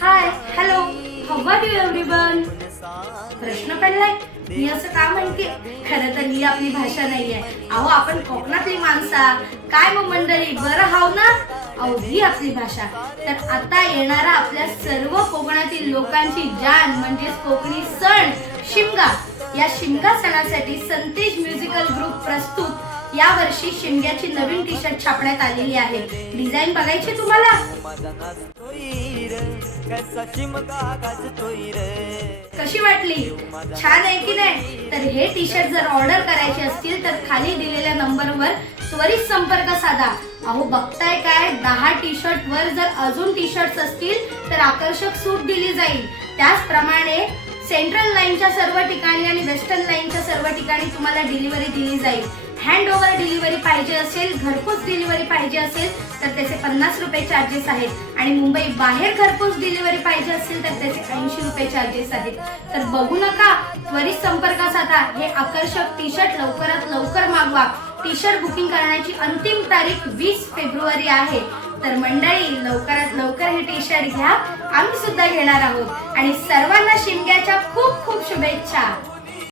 Hi hello how are you everyone. प्रश्न पडलाय मी असं का म्हणते? खरं तर ही आपली भाषा नाहीये। अहो आपण कोकणातली माणसा काय मग मंडळी बरं हाव ना? अहो ही आपली भाषा। तर आता येणारा आपल्या सर्व कोकणातील लोकांची जान म्हणजे कोकणी सण शिमगा। या शिमगा सणासाठी संतेज म्युझिकल ग्रुप प्रस्तुत या वर्षी शिमग्याची नवीन टी शर्ट छापण्यात आलेली आहे। डिझाईन बघायची तुम्हाला? कशी वाटली? छान आहे की नाही? तर हे टी शर्ट जर ऑर्डर करायचे असतील तर खाली दिलेल्या नंबरवर त्वरित संपर्क साधा। अहो बघताय काय, 10 टी शर्ट वर जर अजून टी शर्ट्स असतील तर आकर्षक सूट दिली जाईल। त्याचप्रमाणे सेंट्रल लाईनच्या सर्व ठिकाणी आणि वेस्टर्न लाईनच्या सर्व ठिकाणी तुम्हाला डिलिव्हरी दिली जाईल। हँड ओव्हर डिलिव्हरी पाहिजे असेल, घरपोच डिलिव्हरी पाहिजे असेल तर त्याचे 50 रुपये चार्जेस आहेत आणि मुंबई बाहेर घरपोच डिलिव्हरी पाहिजे असेल तर त्याचे 80 रुपये चार्जेस आहेत। तर बघू नका, त्वरित संपर्क साधा। हे आकर्षक टी शर्ट लवकरात लवकर मागवा। टी शर्ट बुकिंग करण्याची अंतिम तारीख 20 फेब्रुवारी आहे। तर मंडळी लवकरात लवकर हे टी शर्ट घ्या, आम्ही सुद्धा घेणार आहोत आणि सर्वांना शिमग्याच्या खूप खूप शुभेच्छा।